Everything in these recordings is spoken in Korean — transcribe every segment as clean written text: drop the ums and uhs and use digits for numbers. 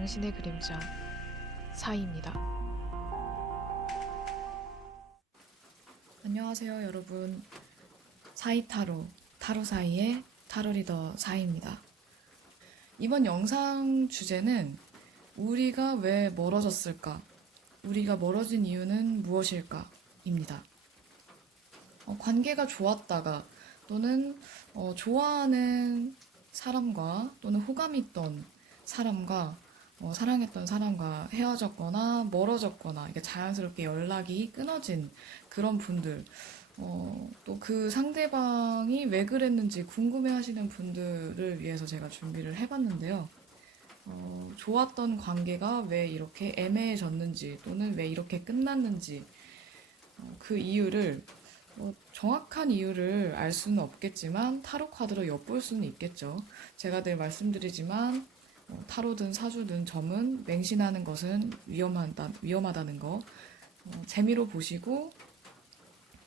당신의 그림자 사이입니다. 안녕하세요, 여러분. 사이타로, 타로 사이의 타로 리더 사이입니다. 이번 영상 주제는 우리가 왜 멀어졌을까? 우리가 멀어진 이유는 무엇일까? 입니다. 관계가 좋았다가 또는 좋아하는 사람과 또는 호감이 있던 사람과 사랑했던 사람과 헤어졌거나 멀어졌거나 이게 자연스럽게 연락이 끊어진 그런 분들, 또 그 상대방이 왜 그랬는지 궁금해 하시는 분들을 위해서 제가 준비를 해봤는데요. 좋았던 관계가 왜 이렇게 애매해졌는지 또는 왜 이렇게 끝났는지 그 이유를 정확한 이유를 알 수는 없겠지만 타로 카드로 엿볼 수는 있겠죠. 제가 늘 말씀드리지만 타로든 사주든 점은 맹신하는 것은 위험하다는 거 재미로 보시고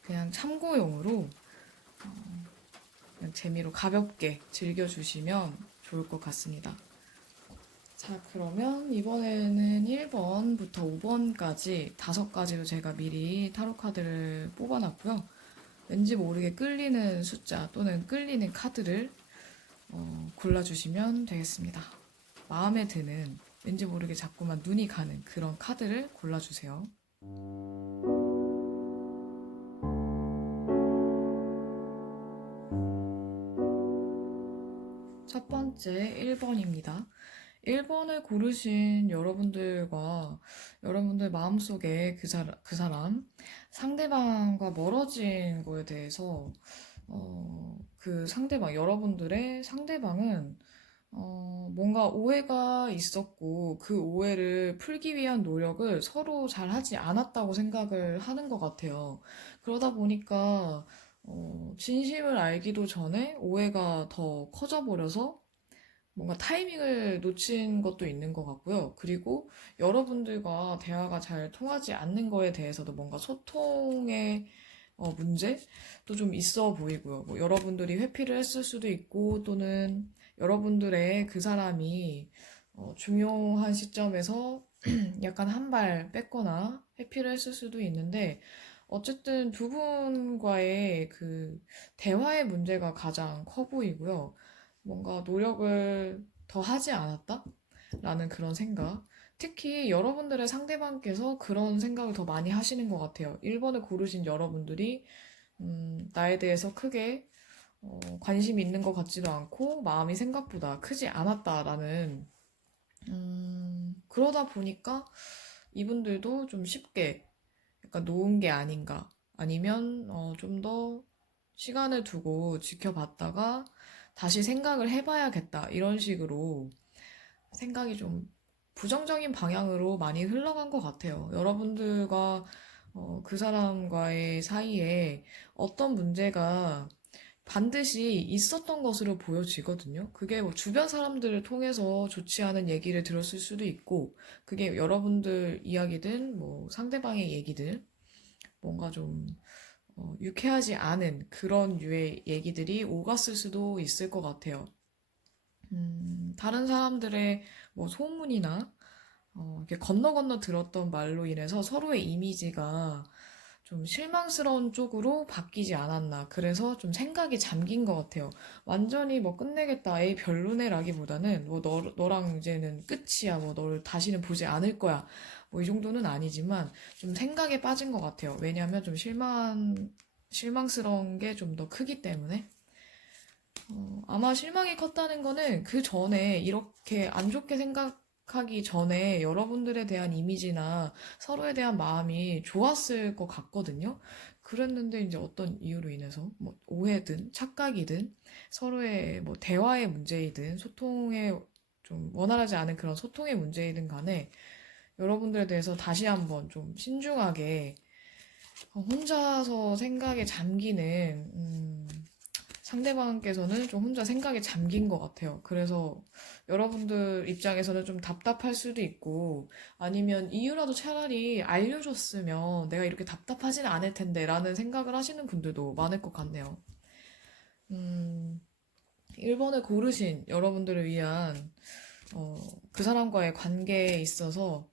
그냥 참고용으로 그냥 재미로 가볍게 즐겨주시면 좋을 것 같습니다. 자, 그러면 이번에는 1번부터 5번까지 5가지로 제가 미리 타로 카드를 뽑아놨고요. 왠지 모르게 끌리는 숫자 또는 끌리는 카드를 골라주시면 되겠습니다. 마음에 드는 왠지 모르게 자꾸만 눈이 가는 그런 카드를 골라주세요. 첫 번째 1번입니다. 1번을 고르신 여러분들과 여러분들 마음속에 그 사람, 상대방과 멀어진 거에 대해서, 그 상대방, 여러분들의 상대방은, 뭔가 오해가 있었고, 그 오해를 풀기 위한 노력을 서로 잘 하지 않았다고 생각을 하는 것 같아요. 그러다 보니까, 진심을 알기도 전에 오해가 더 커져버려서 뭔가 타이밍을 놓친 것도 있는 것 같고요. 그리고 여러분들과 대화가 잘 통하지 않는 거에 대해서도 뭔가 소통의 문제도 좀 있어 보이고요. 뭐 여러분들이 회피를 했을 수도 있고 또는 여러분들의 그 사람이 중요한 시점에서 약간 한 발 뺐거나 회피를 했을 수도 있는데 어쨌든 두 분과의 그 대화의 문제가 가장 커 보이고요. 뭔가 노력을 더 하지 않았다? 라는 그런 생각. 특히 여러분들의 상대방께서 그런 생각을 더 많이 하시는 것 같아요. 1번을 고르신 여러분들이, 나에 대해서 크게 관심이 있는 것 같지도 않고 마음이 생각보다 크지 않았다라는, 그러다 보니까 이분들도 좀 쉽게 약간 놓은 게 아닌가. 아니면 좀 더 시간을 두고 지켜봤다가 다시 생각을 해봐야겠다. 이런 식으로 생각이 좀 부정적인 방향으로 많이 흘러간 것 같아요. 여러분들과 그 사람과의 사이에 어떤 문제가 반드시 있었던 것으로 보여지거든요. 그게 뭐 주변 사람들을 통해서 좋지 않은 얘기를 들었을 수도 있고, 그게 여러분들 이야기든 뭐 상대방의 얘기든 뭔가 좀 유쾌하지 않은 그런 류의 얘기들이 오갔을 수도 있을 것 같아요. 다른 사람들의 뭐 소문이나 이렇게 건너 건너 들었던 말로 인해서 서로의 이미지가 좀 실망스러운 쪽으로 바뀌지 않았나. 그래서 좀 생각이 잠긴 것 같아요. 완전히 뭐 끝내겠다, 에이 별로네라기보다는 뭐 너랑 이제는 끝이야, 뭐 너를 다시는 보지 않을 거야. 뭐 이 정도는 아니지만 좀 생각에 빠진 것 같아요. 왜냐하면 좀 실망스러운 게 좀 더 크기 때문에. 아마 실망이 컸다는 거는 그 전에 이렇게 안 좋게 생각하기 전에 여러분들에 대한 이미지나 서로에 대한 마음이 좋았을 것 같거든요. 그랬는데 이제 어떤 이유로 인해서 뭐 오해든 착각이든 서로의 뭐 대화의 문제이든 소통에 좀 원활하지 않은 그런 소통의 문제이든 간에 여러분들에 대해서 다시 한번 좀 신중하게 혼자서 생각에 잠기는 상대방께서는 좀 혼자 생각에 잠긴 것 같아요. 그래서 여러분들 입장에서는 좀 답답할 수도 있고, 아니면 이유라도 차라리 알려줬으면 내가 이렇게 답답하진 않을 텐데, 라는 생각을 하시는 분들도 많을 것 같네요. 1번을 고르신 여러분들을 위한 그 사람과의 관계에 있어서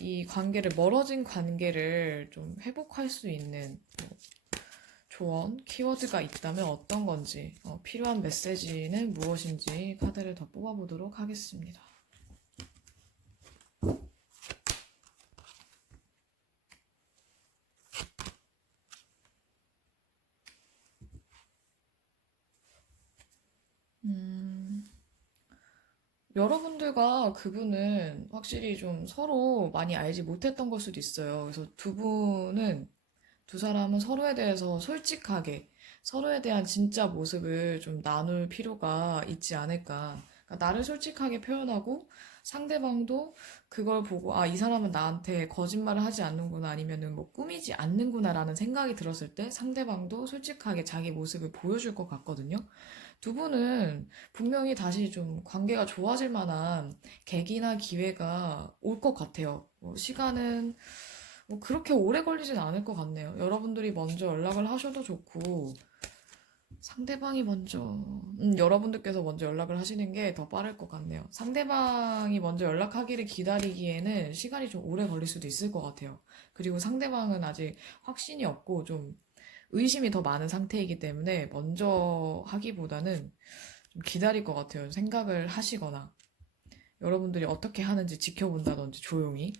이 관계를, 멀어진 관계를 좀 회복할 수 있는 조언, 키워드가 있다면 어떤 건지, 필요한 메시지는 무엇인지 카드를 더 뽑아보도록 하겠습니다. 음, 여러분들과 그분은 확실히 좀 서로 많이 알지 못했던 걸 수도 있어요. 그래서 두 사람은 서로에 대해서 솔직하게, 서로에 대한 진짜 모습을 좀 나눌 필요가 있지 않을까. 그러니까 나를 솔직하게 표현하고 상대방도 그걸 보고, 아, 이 사람은 나한테 거짓말을 하지 않는구나, 아니면은 뭐 꾸미지 않는구나라는 생각이 들었을 때 상대방도 솔직하게 자기 모습을 보여줄 것 같거든요. 두 분은 분명히 다시 좀 관계가 좋아질 만한 계기나 기회가 올 것 같아요. 시간은 뭐 그렇게 오래 걸리진 않을 것 같네요. 여러분들이 먼저 연락을 하셔도 좋고, 상대방이 먼저, 여러분들께서 먼저 연락을 하시는 게 더 빠를 것 같네요. 상대방이 먼저 연락하기를 기다리기에는 시간이 좀 오래 걸릴 수도 있을 것 같아요. 그리고 상대방은 아직 확신이 없고 좀 의심이 더 많은 상태이기 때문에 먼저 하기보다는 좀 기다릴 것 같아요. 생각을 하시거나, 여러분들이 어떻게 하는지 지켜본다든지 조용히.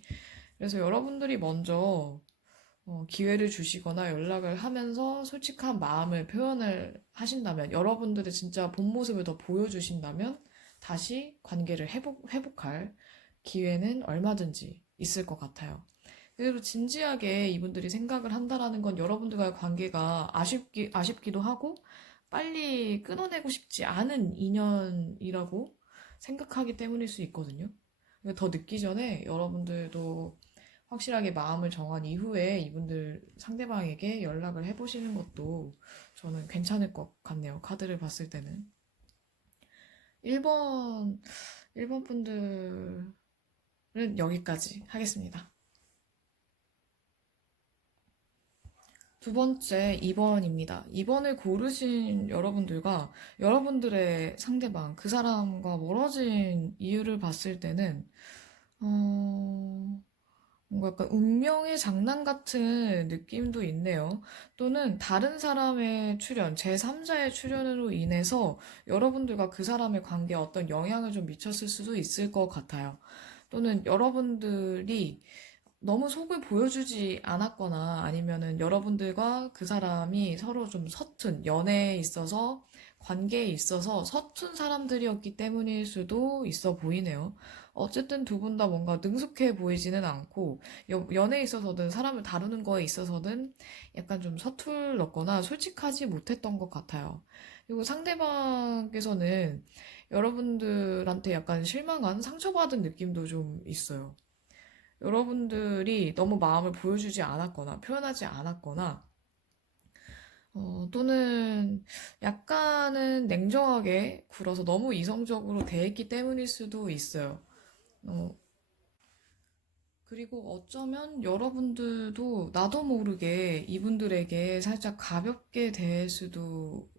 그래서 여러분들이 먼저 기회를 주시거나 연락을 하면서 솔직한 마음을 표현을 하신다면, 여러분들의 진짜 본 모습을 더 보여주신다면, 다시 관계를 회복할 기회는 얼마든지 있을 것 같아요. 그리고 진지하게 이분들이 생각을 한다라는 건 여러분들과의 관계가 아쉽기도 하고, 빨리 끊어내고 싶지 않은 인연이라고 생각하기 때문일 수 있거든요. 더 늦기 전에 여러분들도 확실하게 마음을 정한 이후에 이분들 상대방에게 연락을 해보시는 것도 저는 괜찮을 것 같네요. 카드를 봤을 때는. 1번, 1번 분들은 여기까지 하겠습니다. 두 번째, 2번입니다. 2번을 고르신 여러분들과 여러분들의 상대방, 그 사람과 멀어진 이유를 봤을 때는, 뭔가 약간 운명의 장난 같은 느낌도 있네요. 또는 다른 사람의 출연, 제3자의 출연으로 인해서 여러분들과 그 사람의 관계에 어떤 영향을 좀 미쳤을 수도 있을 것 같아요. 또는 여러분들이 너무 속을 보여주지 않았거나 아니면은 여러분들과 그 사람이 서로 좀 연애에 있어서, 관계에 있어서 서툰 사람들이었기 때문일 수도 있어 보이네요. 어쨌든 두 분 다 뭔가 능숙해 보이지는 않고, 연애에 있어서든 사람을 다루는 거에 있어서든 약간 좀 서툴렀거나 솔직하지 못했던 것 같아요. 그리고 상대방께서는 여러분들한테 약간 실망한, 상처받은 느낌도 좀 있어요. 여러분들이 너무 마음을 보여주지 않았거나 표현하지 않았거나, 또는 약간은 냉정하게 굴어서 너무 이성적으로 대했기 때문일 수도 있어요. 어, 그리고 어쩌면 여러분들도 나도 모르게 이분들에게 살짝 가볍게 대할 수도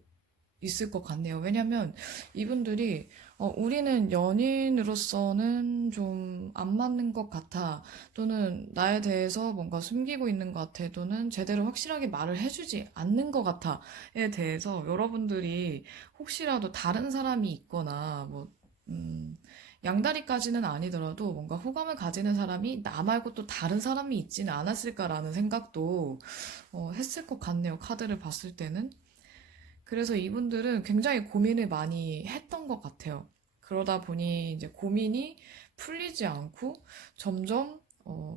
있을 것 같네요. 왜냐면 이분들이 우리는 연인으로서는 좀 안 맞는 것 같아, 또는 나에 대해서 뭔가 숨기고 있는 것 같아, 또는 제대로 확실하게 말을 해주지 않는 것 같아에 대해서 여러분들이 혹시라도 다른 사람이 있거나 뭐 양다리까지는 아니더라도 뭔가 호감을 가지는 사람이 나 말고 또 다른 사람이 있지는 않았을까라는 생각도 했을 것 같네요. 카드를 봤을 때는. 그래서 이분들은 굉장히 고민을 많이 했던 것 같아요. 그러다 보니 이제 고민이 풀리지 않고 점점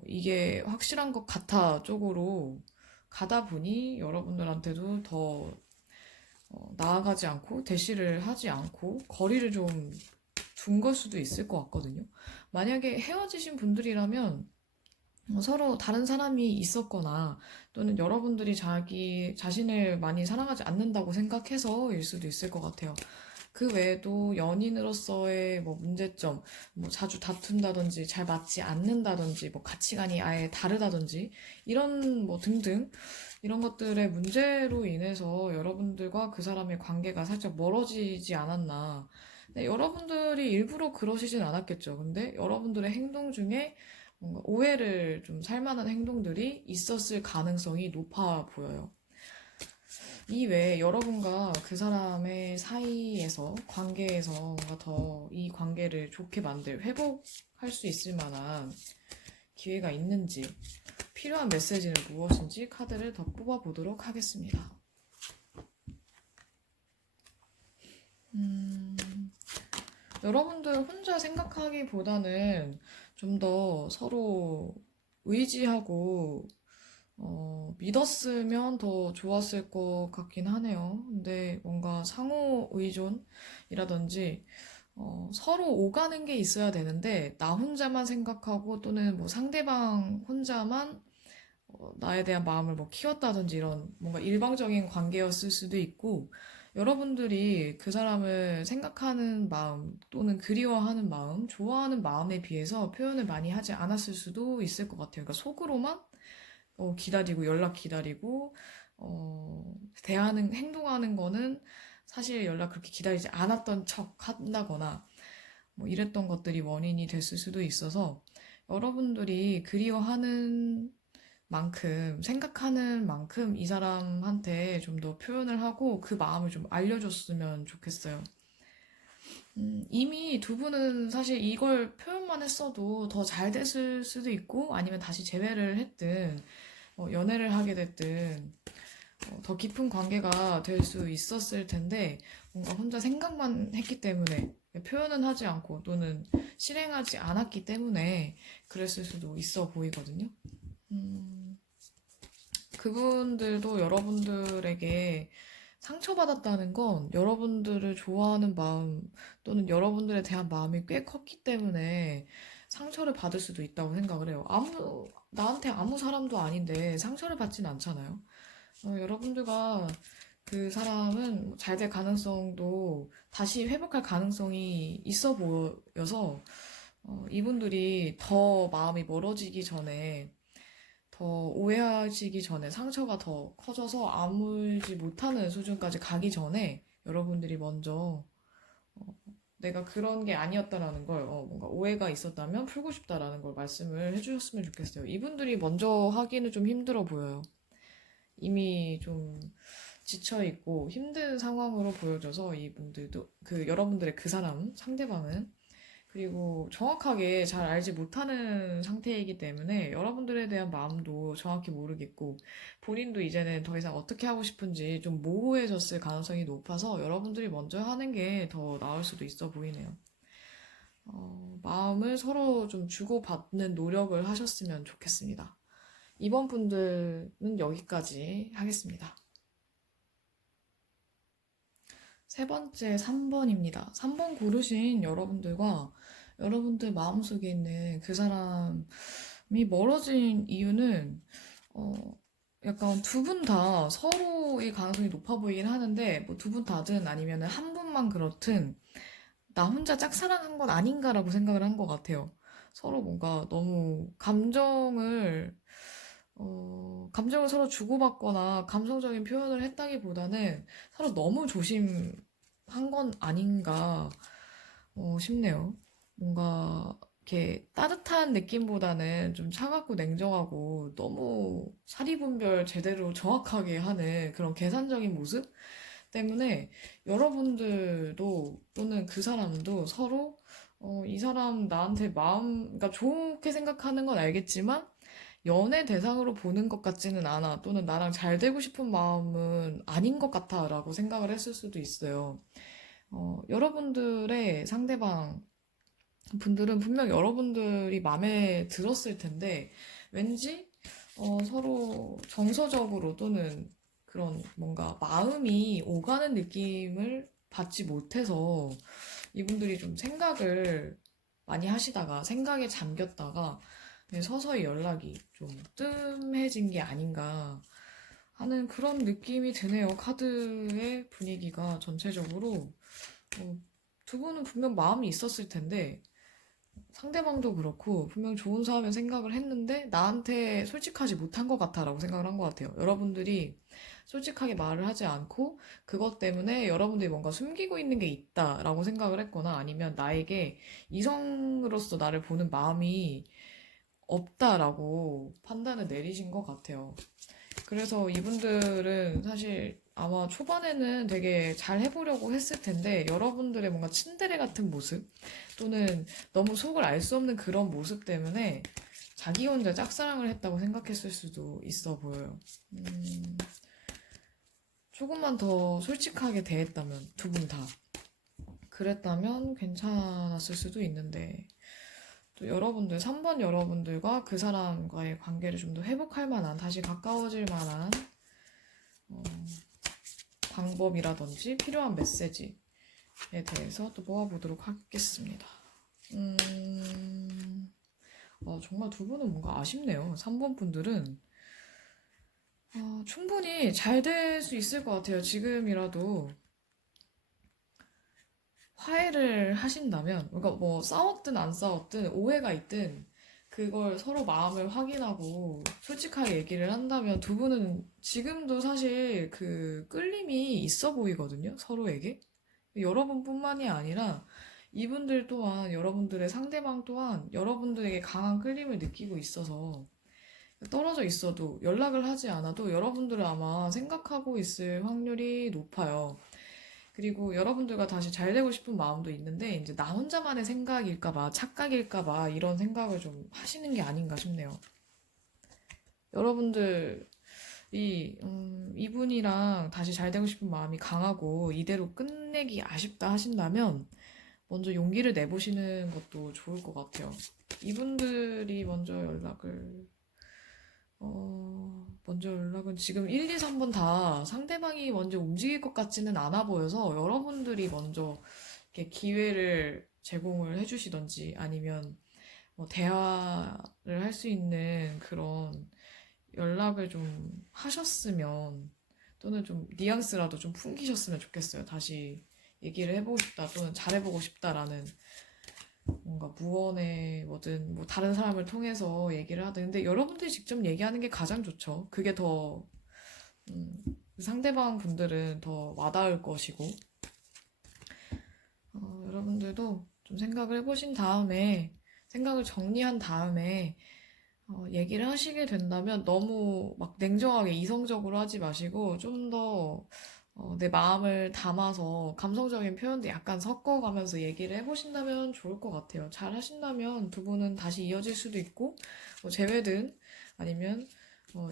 이게 확실한 것 같아 쪽으로 가다 보니 여러분들한테도 더 나아가지 않고 대시를 하지 않고 거리를 좀 둔 걸 수도 있을 것 같거든요. 만약에 헤어지신 분들이라면 서로 다른 사람이 있었거나, 또는 여러분들이 자기 자신을 많이 사랑하지 않는다고 생각해서일 수도 있을 것 같아요. 그 외에도 연인으로서의 뭐 문제점, 뭐 자주 다툰다든지 잘 맞지 않는다든지 뭐 가치관이 아예 다르다든지 이런 뭐 등등 이런 것들의 문제로 인해서 여러분들과 그 사람의 관계가 살짝 멀어지지 않았나. 네, 여러분들이 일부러 그러시진 않았겠죠. 근데 여러분들의 행동 중에 뭔가 오해를 좀 살 만한 행동들이 있었을 가능성이 높아 보여요. 이 외에 여러분과 그 사람의 사이에서, 관계에서 뭔가 더 이 관계를 좋게 회복할 수 있을 만한 기회가 있는지, 필요한 메시지는 무엇인지 카드를 더 뽑아보도록 하겠습니다. 음, 여러분들 혼자 생각하기보다는 좀 더 서로 의지하고 믿었으면 더 좋았을 것 같긴 하네요. 근데 뭔가 상호 의존이라든지 서로 오가는 게 있어야 되는데 나 혼자만 생각하고 또는 뭐 상대방 혼자만 나에 대한 마음을 뭐 키웠다든지 이런 뭔가 일방적인 관계였을 수도 있고 여러분들이 그 사람을 생각하는 마음 또는 그리워하는 마음, 좋아하는 마음에 비해서 표현을 많이 하지 않았을 수도 있을 것 같아요. 그러니까 속으로만 기다리고 연락 기다리고 행동하는 거는 사실 연락 그렇게 기다리지 않았던 척 한다거나 뭐 이랬던 것들이 원인이 됐을 수도 있어서 여러분들이 그리워하는 만큼, 생각하는 만큼 이 사람한테 좀 더 표현을 하고 그 마음을 좀 알려줬으면 좋겠어요. 이미 두 분은 사실 이걸 표현만 했어도 더 잘 됐을 수도 있고 아니면 다시 재회를 했든 연애를 하게 됐든 더 깊은 관계가 될 수 있었을 텐데 뭔가 혼자 생각만 했기 때문에 표현은 하지 않고 또는 실행하지 않았기 때문에 그랬을 수도 있어 보이거든요. 음, 그분들도 여러분들에게 상처받았다는 건 여러분들을 좋아하는 마음 또는 여러분들에 대한 마음이 꽤 컸기 때문에 상처를 받을 수도 있다고 생각을 해요. 나한테 아무 사람도 아닌데 상처를 받진 않잖아요. 여러분들과 그 사람은 잘 될 가능성도 다시 회복할 가능성이 있어 보여서 이분들이 더 마음이 멀어지기 전에 더 오해하시기 전에 상처가 더 커져서 아물지 못하는 수준까지 가기 전에 여러분들이 먼저 내가 그런 게 아니었다라는 걸 뭔가 오해가 있었다면 풀고 싶다라는 걸 말씀을 해주셨으면 좋겠어요. 이분들이 먼저 하기는 좀 힘들어 보여요. 이미 좀 지쳐있고 힘든 상황으로 보여져서 이분들도 여러분들의 그 사람 상대방은 그리고 정확하게 잘 알지 못하는 상태이기 때문에 여러분들에 대한 마음도 정확히 모르겠고 본인도 이제는 더 이상 어떻게 하고 싶은지 좀 모호해졌을 가능성이 높아서 여러분들이 먼저 하는 게 더 나을 수도 있어 보이네요. 마음을 서로 좀 주고받는 노력을 하셨으면 좋겠습니다. 이번 분들은 여기까지 하겠습니다. 세 번째 3번입니다. 3번 고르신 여러분들과 여러분들 마음속에 있는 그 사람이 멀어진 이유는 약간 두 분 다 서로의 가능성이 높아 보이긴 하는데 뭐 두 분 다든 아니면 한 분만 그렇든 나 혼자 짝사랑한 건 아닌가라고 생각을 한 것 같아요. 서로 뭔가 너무 감정을 서로 주고받거나 감성적인 표현을 했다기보다는 서로 너무 조심한 건 아닌가 싶네요. 뭔가 이렇게 따뜻한 느낌보다는 좀 차갑고 냉정하고 너무 사리분별 제대로 정확하게 하는 그런 계산적인 모습 때문에 여러분들도 또는 그 사람도 서로 이 사람 나한테 그러니까 좋게 생각하는 건 알겠지만 연애 대상으로 보는 것 같지는 않아. 또는 나랑 잘 되고 싶은 마음은 아닌 것 같아. 라고 생각을 했을 수도 있어요. 여러분들의 상대방 분들은 분명 여러분들이 마음에 들었을 텐데, 왠지, 서로 정서적으로 또는 그런 뭔가 마음이 오가는 느낌을 받지 못해서 이분들이 좀 생각을 많이 하시다가 생각에 잠겼다가 서서히 연락이 좀 뜸해진 게 아닌가 하는 그런 느낌이 드네요. 카드의 분위기가 전체적으로 두 분은 분명 마음이 있었을 텐데 상대방도 그렇고 분명 좋은 사람을 생각을 했는데 나한테 솔직하지 못한 것 같아라고 생각을 한 것 같아요. 여러분들이 솔직하게 말을 하지 않고 그것 때문에 여러분들이 뭔가 숨기고 있는 게 있다라고 생각을 했거나 아니면 나에게 이성으로서 나를 보는 마음이 없다라고 판단을 내리신 것 같아요. 그래서 이분들은 사실 아마 초반에는 되게 잘 해보려고 했을 텐데 여러분들의 뭔가 츤데레 같은 모습 또는 너무 속을 알 수 없는 그런 모습 때문에 자기 혼자 짝사랑을 했다고 생각했을 수도 있어 보여요. 음, 조금만 더 솔직하게 대했다면 두 분 다. 그랬다면 괜찮았을 수도 있는데 또 여러분들, 3번 여러분들과 그 사람과의 관계를 좀 더 회복할 만한, 다시 가까워질 만한 어, 방법이라든지 필요한 메시지에 대해서 또 모아보도록 하겠습니다. 정말 두 분은 뭔가 아쉽네요. 3번 분들은 충분히 잘 될 수 있을 것 같아요. 지금이라도 화해를 하신다면, 그러니까 뭐 싸웠든 안 싸웠든 오해가 있든 그걸 서로 마음을 확인하고 솔직하게 얘기를 한다면 두 분은 지금도 사실 그 끌림이 있어 보이거든요. 서로에게. 여러분뿐만이 아니라 이분들 또한 여러분들의 상대방 또한 여러분들에게 강한 끌림을 느끼고 있어서 떨어져 있어도 연락을 하지 않아도 여러분들을 아마 생각하고 있을 확률이 높아요. 그리고 여러분들과 다시 잘 되고 싶은 마음도 있는데 이제 나 혼자만의 생각일까봐 착각일까봐 이런 생각을 좀 하시는 게 아닌가 싶네요. 여러분들이 이분이랑 다시 잘 되고 싶은 마음이 강하고 이대로 끝내기 아쉽다 하신다면 먼저 용기를 내보시는 것도 좋을 것 같아요. 이분들이 먼저 연락은 지금 1, 2, 3번 다 상대방이 먼저 움직일 것 같지는 않아 보여서 여러분들이 먼저 이렇게 기회를 제공을 해주시던지 아니면 뭐 대화를 할 수 있는 그런 연락을 좀 하셨으면 또는 좀 뉘앙스라도 좀 풍기셨으면 좋겠어요. 다시 얘기를 해보고 싶다 또는 잘해보고 싶다라는 뭔가 무언의 뭐든 뭐 다른 사람을 통해서 얘기를 하든 근데 여러분들이 직접 얘기하는 게 가장 좋죠. 그게 더 상대방 분들은 더 와닿을 것이고 여러분들도 좀 생각을 해보신 다음에 생각을 정리한 다음에 얘기를 하시게 된다면 너무 막 냉정하게 이성적으로 하지 마시고 좀 더 내 마음을 담아서 감성적인 표현도 약간 섞어가면서 얘기를 해보신다면 좋을 것 같아요. 잘 하신다면 두 분은 다시 이어질 수도 있고 뭐 재회든 아니면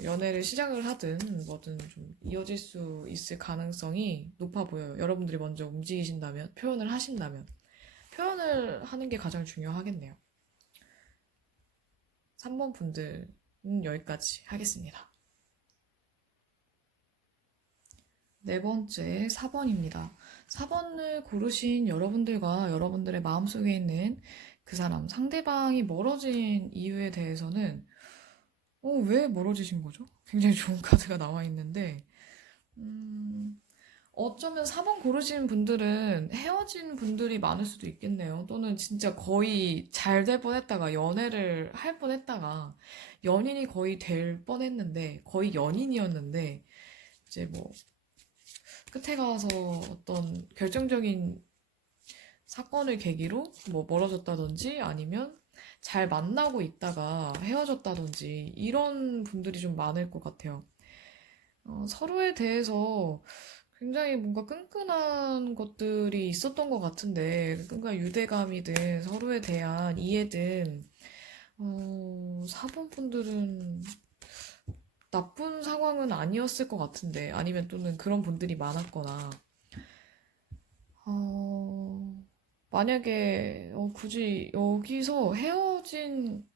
연애를 시작을 하든 뭐든 좀 이어질 수 있을 가능성이 높아 보여요. 여러분들이 먼저 움직이신다면, 표현을 하신다면. 표현을 하는 게 가장 중요하겠네요. 3번 분들은 여기까지 하겠습니다. 네 번째, 4번입니다. 4번을 고르신 여러분들과 여러분들의 마음속에 있는 그 사람, 상대방이 멀어진 이유에 대해서는, 왜 멀어지신 거죠? 굉장히 좋은 카드가 나와 있는데, 음, 어쩌면 4번 고르신 분들은 헤어진 분들이 많을 수도 있겠네요. 또는 진짜 거의 잘 될 뻔했다가, 연애를 할 뻔했다가, 연인이 거의 될 뻔했는데, 거의 연인이었는데, 이제 뭐, 끝에 가서 어떤 결정적인 사건을 계기로 뭐 멀어졌다든지 아니면 잘 만나고 있다가 헤어졌다든지 이런 분들이 좀 많을 것 같아요. 서로에 대해서 굉장히 뭔가 끈끈한 것들이 있었던 것 같은데, 끈끈한 유대감이든 서로에 대한 이해든, 4번 분들은 나쁜 상황은 아니었을 것 같은데, 아니면 또는 그런 분들이 많았거나, 어, 만약에 굳이 여기서 헤어진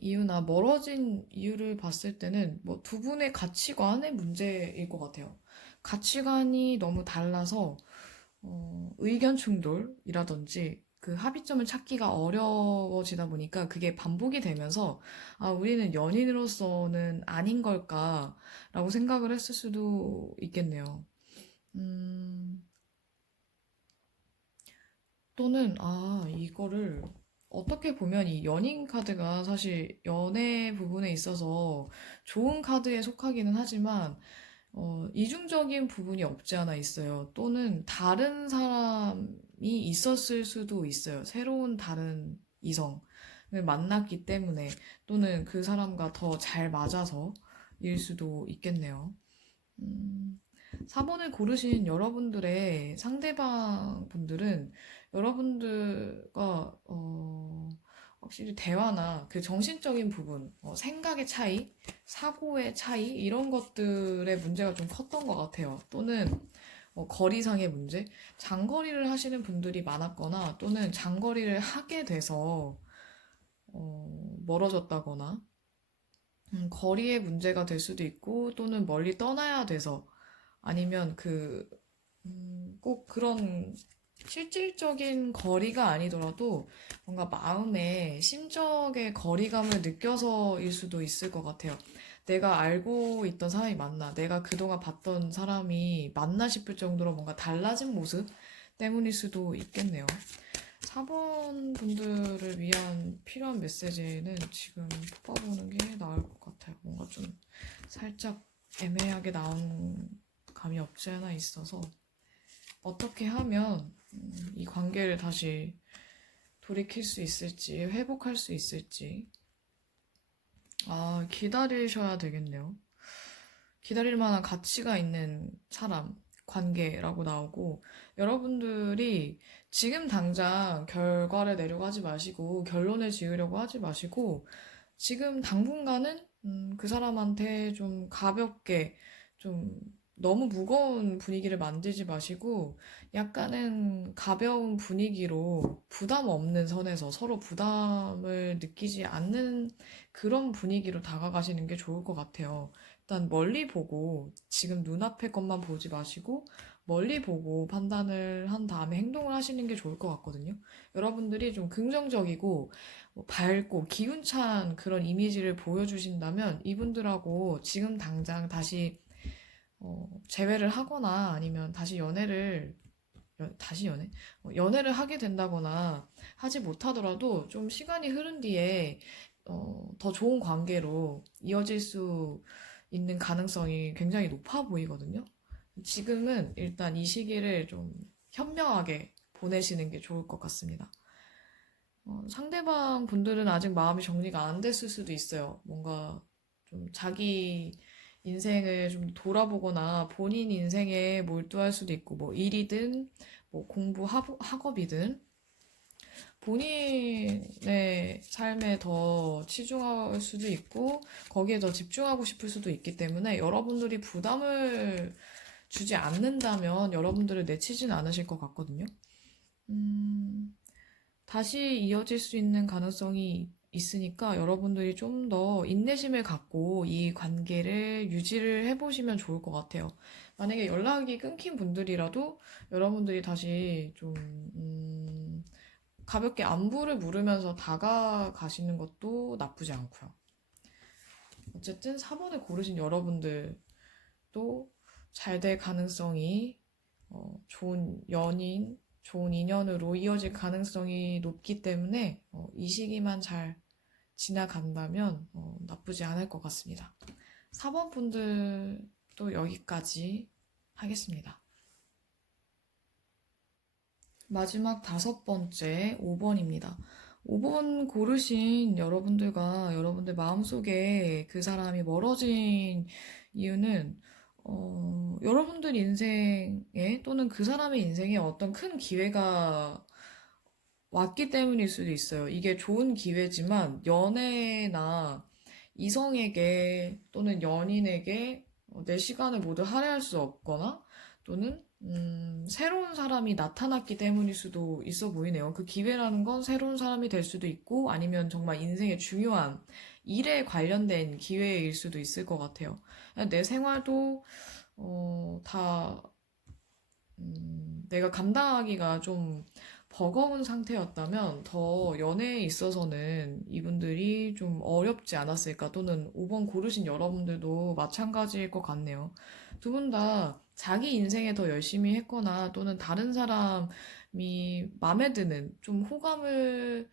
이유나 멀어진 이유를 봤을 때는 뭐 두 분의 가치관의 문제일 것 같아요. 가치관이 너무 달라서 의견 충돌이라든지 그 합의점을 찾기가 어려워지다 보니까 그게 반복이 되면서 아, 우리는 연인으로서는 아닌 걸까라고 생각을 했을 수도 있겠네요. 음, 또는, 이거를 어떻게 보면 이 연인 카드가 사실 연애 부분에 있어서 좋은 카드에 속하기는 하지만, 이중적인 부분이 없지 않아 있어요. 또는 다른 사람이 있었을 수도 있어요. 새로운 다른 이성을 만났기 때문에 또는 그 사람과 더 잘 맞아서 일 수도 있겠네요. 음, 4번을 고르신 여러분들의 상대방 분들은 여러분들과 확실히 대화나 그 정신적인 부분, 생각의 차이, 사고의 차이 이런 것들의 문제가 좀 컸던 것 같아요. 또는 거리상의 문제, 장거리를 하시는 분들이 많았거나 또는 장거리를 하게 돼서 멀어졌다거나 거리의 문제가 될 수도 있고 또는 멀리 떠나야 돼서 아니면 꼭 그런 실질적인 거리가 아니더라도 뭔가 마음의 심적의 거리감을 느껴서일 수도 있을 것 같아요. 내가 알고 있던 사람이 맞나? 내가 그동안 봤던 사람이 맞나 싶을 정도로 뭔가 달라진 모습 때문일 수도 있겠네요. 4번 분들을 위한 필요한 메시지는 지금 뽑아보는 게 나을 것 같아요. 뭔가 좀 살짝 애매하게 나온 감이 없지 않아 있어서 어떻게 하면 이 관계를 다시 돌이킬 수 있을지, 회복할 수 있을지. 기다리셔야 되겠네요. 기다릴 만한 가치가 있는 사람, 관계라고 나오고, 여러분들이 지금 당장 결과를 내려고 하지 마시고, 결론을 지으려고 하지 마시고, 지금 당분간은 그 사람한테 좀 가볍게, 좀 너무 무거운 분위기를 만들지 마시고, 약간은 가벼운 분위기로 부담 없는 선에서 서로 부담을 느끼지 않는 그런 분위기로 다가가시는 게 좋을 것 같아요. 일단 멀리 보고 지금 눈앞의 것만 보지 마시고 멀리 보고 판단을 한 다음에 행동을 하시는 게 좋을 것 같거든요. 여러분들이 좀 긍정적이고 밝고 기운찬 그런 이미지를 보여주신다면 이분들하고 지금 당장 다시 재회를 하거나 아니면 다시 연애를 하게 된다거나 하지 못하더라도 좀 시간이 흐른 뒤에 더 좋은 관계로 이어질 수 있는 가능성이 굉장히 높아 보이거든요. 지금은 일단 이 시기를 좀 현명하게 보내시는 게 좋을 것 같습니다. 상대방 분들은 아직 마음이 정리가 안 됐을 수도 있어요. 뭔가 좀 자기 인생을 좀 돌아보거나 본인 인생에 몰두할 수도 있고, 뭐 일이든, 뭐 학업이든, 본인의 삶에 더 치중할 수도 있고, 거기에 더 집중하고 싶을 수도 있기 때문에 여러분들이 부담을 주지 않는다면 여러분들을 내치진 않으실 것 같거든요. 음, 다시 이어질 수 있는 가능성이 있으니까 여러분들이 좀 더 인내심을 갖고 이 관계를 유지를 해보시면 좋을 것 같아요. 만약에 연락이 끊긴 분들이라도 여러분들이 다시 좀, 가볍게 안부를 물으면서 다가가시는 것도 나쁘지 않고요. 어쨌든 4번을 고르신 여러분들도 잘 될 가능성이 좋은 연인, 좋은 인연으로 이어질 가능성이 높기 때문에 이 시기만 잘 지나간다면 나쁘지 않을 것 같습니다. 4번 분들도 여기까지 하겠습니다. 마지막 5번째 5번입니다. 5번 고르신 여러분들과 여러분들 마음속에 그 사람이 멀어진 이유는 여러분들 인생에 또는 그 사람의 인생에 어떤 큰 기회가 왔기 때문일 수도 있어요. 이게 좋은 기회지만 연애나 이성에게 또는 연인에게 내 시간을 모두 할애할 수 없거나 또는 새로운 사람이 나타났기 때문일 수도 있어 보이네요. 그 기회라는 건 새로운 사람이 될 수도 있고 아니면 정말 인생의 중요한 일에 관련된 기회일 수도 있을 것 같아요. 내 생활도 다 내가 감당하기가 좀 버거운 상태였다면 더 연애에 있어서는 이분들이 좀 어렵지 않았을까 또는 5번 고르신 여러분들도 마찬가지일 것 같네요. 두 분 다 자기 인생에 더 열심히 했거나 또는 다른 사람이 마음에 드는 좀 호감을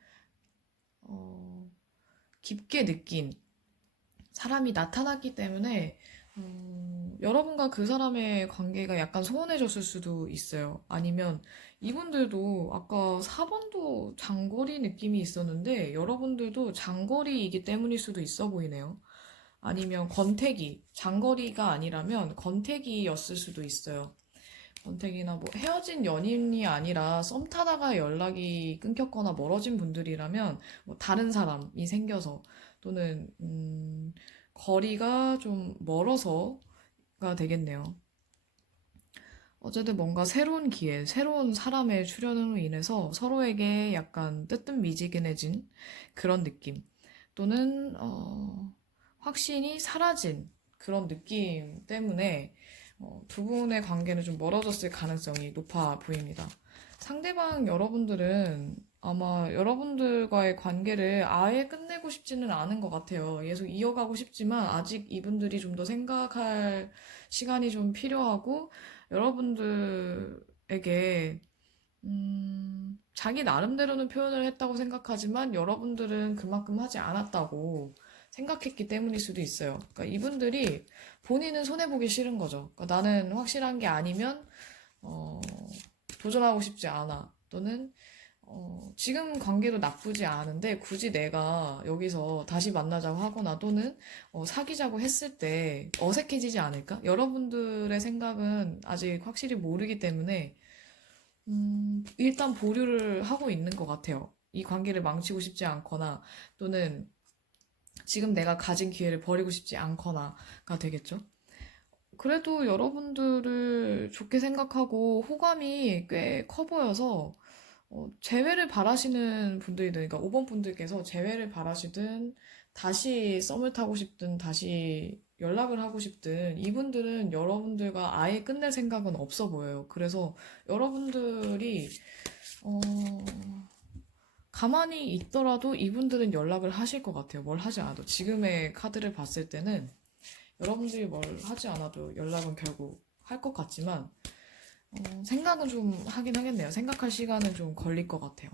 어, 깊게 느낀 사람이 나타났기 때문에 여러분과 그 사람의 관계가 약간 소원해졌을 수도 있어요. 아니면 이분들도 아까 4번도 장거리 느낌이 있었는데 여러분들도 장거리이기 때문일 수도 있어 보이네요. 아니면 권태기, 장거리가 아니라면 권태기였을 수도 있어요. 권태기나 뭐 헤어진 연인이 아니라 썸 타다가 연락이 끊겼거나 멀어진 분들이라면 뭐 다른 사람이 생겨서 또는 거리가 좀 멀어서가 되겠네요. 어쨌든 뭔가 새로운 기회, 새로운 사람의 출현으로 인해서 서로에게 약간 뜨뜻미지근해진 그런 느낌 또는 확신이 사라진 그런 느낌 때문에 두 분의 관계는 좀 멀어졌을 가능성이 높아 보입니다. 상대방 여러분들은 아마 여러분들과의 관계를 아예 끝내고 싶지는 않은 것 같아요. 계속 이어가고 싶지만 아직 이분들이 좀 더 생각할 시간이 좀 필요하고 여러분들에게 자기 나름대로는 표현을 했다고 생각하지만 여러분들은 그만큼 하지 않았다고 생각했기 때문일 수도 있어요. 그러니까 이분들이 본인은 손해보기 싫은 거죠. 그러니까 나는 확실한 게 아니면 어, 도전하고 싶지 않아. 또는 지금 관계도 나쁘지 않은데 굳이 내가 여기서 다시 만나자고 하거나 또는 사귀자고 했을 때 어색해지지 않을까? 여러분들의 생각은 아직 확실히 모르기 때문에 일단 보류를 하고 있는 것 같아요. 이 관계를 망치고 싶지 않거나 또는 지금 내가 가진 기회를 버리고 싶지 않거나가 되겠죠. 그래도 여러분들을 좋게 생각하고 호감이 꽤 커 보여서 재회를 바라시는 분들이든, 그러니까 5번 분들께서 재회를 바라시든, 다시 썸을 타고 싶든, 다시 연락을 하고 싶든, 이분들은 여러분들과 아예 끝낼 생각은 없어 보여요. 그래서 여러분들이, 어, 가만히 있더라도 이분들은 연락을 하실 것 같아요. 뭘 하지 않아도. 지금의 카드를 봤을 때는 여러분들이 뭘 하지 않아도 연락은 결국 할 것 같지만, 생각은 좀 하긴 하겠네요. 생각할 시간은 좀 걸릴 것 같아요.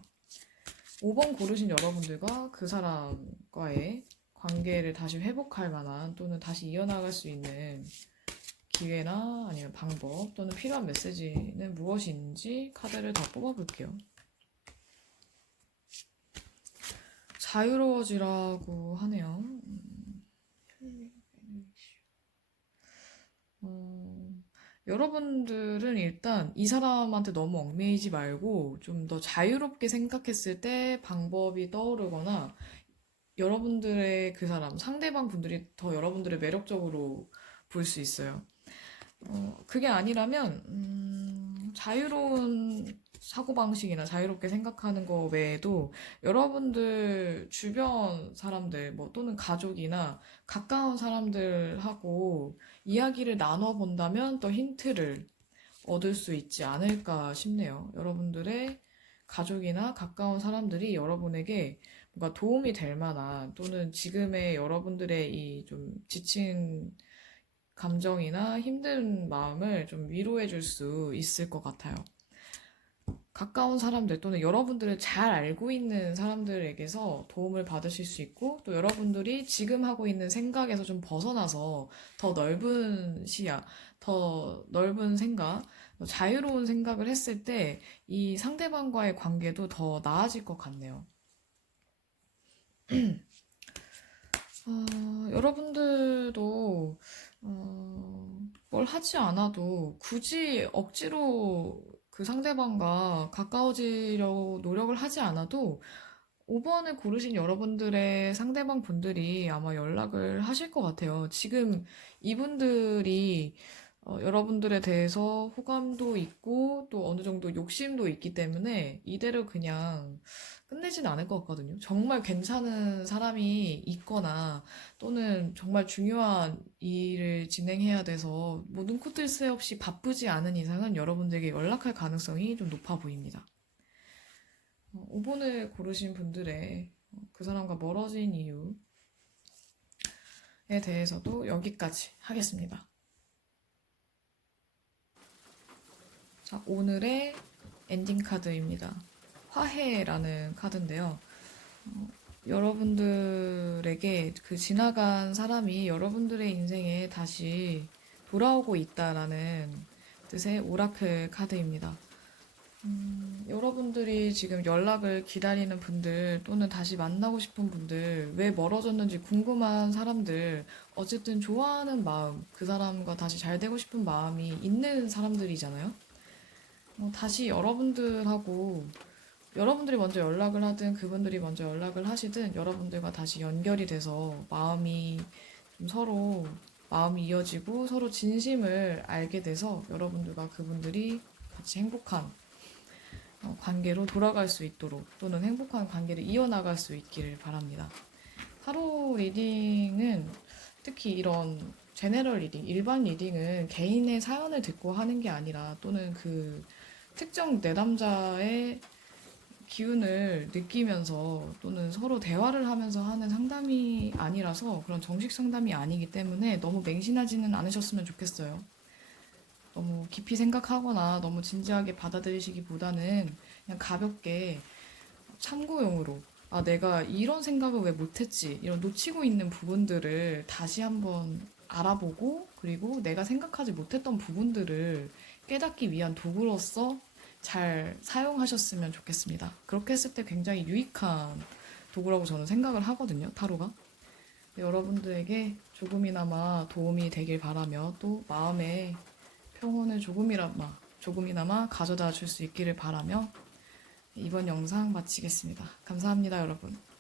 5번 고르신 여러분들과 그 사람과의 관계를 다시 회복할 만한 또는 다시 이어나갈 수 있는 기회나 아니면 방법 또는 필요한 메시지는 무엇인지 카드를 더 뽑아볼게요. 자유로워지라고 하네요. 여러분들은 일단 이 사람한테 너무 얽매이지 말고 좀 더 자유롭게 생각했을 때 방법이 떠오르거나 여러분들의 그 사람, 상대방 분들이 더 여러분들을 매력적으로 볼 수 있어요. 그게 아니라면, 자유로운 사고방식이나 자유롭게 생각하는 거 외에도 여러분들 주변 사람들, 뭐 또는 가족이나 가까운 사람들하고 이야기를 나눠본다면 더 힌트를 얻을 수 있지 않을까 싶네요. 여러분들의 가족이나 가까운 사람들이 여러분에게 뭔가 도움이 될 만한 또는 지금의 여러분들의 이 좀 지친 감정이나 힘든 마음을 좀 위로해 줄 수 있을 것 같아요. 가까운 사람들 또는 여러분들을 잘 알고 있는 사람들에게서 도움을 받으실 수 있고 또 여러분들이 지금 하고 있는 생각에서 좀 벗어나서 더 넓은 시야, 더 넓은 생각, 자유로운 생각을 했을 때 이 상대방과의 관계도 더 나아질 것 같네요. 여러분들도 뭘 하지 않아도 굳이 억지로 그 상대방과 가까워지려고 노력을 하지 않아도 5번을 고르신 여러분들의 상대방 분들이 아마 연락을 하실 것 같아요. 지금 이분들이 여러분들에 대해서 호감도 있고 또 어느 정도 욕심도 있기 때문에 이대로 그냥 끝내진 않을 것 같거든요. 정말 괜찮은 사람이 있거나 또는 정말 중요한 일을 진행해야 돼서 뭐 눈코 뜰 새 없이 바쁘지 않은 이상은 여러분들에게 연락할 가능성이 좀 높아 보입니다. 5번을 고르신 분들의 그 사람과 멀어진 이유에 대해서도 여기까지 하겠습니다. 자, 오늘의 엔딩 카드입니다. 화해라는 카드인데요. 여러분들에게 그 지나간 사람이 여러분들의 인생에 다시 돌아오고 있다라는 뜻의 오라클 카드입니다. 여러분들이 지금 연락을 기다리는 분들 또는 다시 만나고 싶은 분들, 왜 멀어졌는지 궁금한 사람들, 어쨌든 좋아하는 마음, 그 사람과 다시 잘 되고 싶은 마음이 있는 사람들이잖아요. 다시 여러분들하고 여러분들이 먼저 연락을 하든 그분들이 먼저 연락을 하시든 여러분들과 다시 연결이 돼서 마음이 좀 서로 마음이 이어지고 서로 진심을 알게 돼서 여러분들과 그분들이 같이 행복한 관계로 돌아갈 수 있도록 또는 행복한 관계를 이어나갈 수 있기를 바랍니다. 타로 리딩은 특히 이런 제네럴 리딩, 일반 리딩은 개인의 사연을 듣고 하는 게 아니라 또는 그 특정 내담자의 기운을 느끼면서 또는 서로 대화를 하면서 하는 상담이 아니라서 그런 정식 상담이 아니기 때문에 너무 맹신하지는 않으셨으면 좋겠어요. 너무 깊이 생각하거나 너무 진지하게 받아들이시기보다는 그냥 가볍게 참고용으로 아, 내가 이런 생각을 왜 못했지? 이런 놓치고 있는 부분들을 다시 한번 알아보고 그리고 내가 생각하지 못했던 부분들을 깨닫기 위한 도구로서 잘 사용하셨으면 좋겠습니다. 그렇게 했을 때 굉장히 유익한 도구라고 저는 생각을 하거든요, 타로가. 여러분들에게 조금이나마 도움이 되길 바라며 또 마음의 평온을 조금이나마 가져다 줄 수 있기를 바라며 이번 영상 마치겠습니다. 감사합니다, 여러분.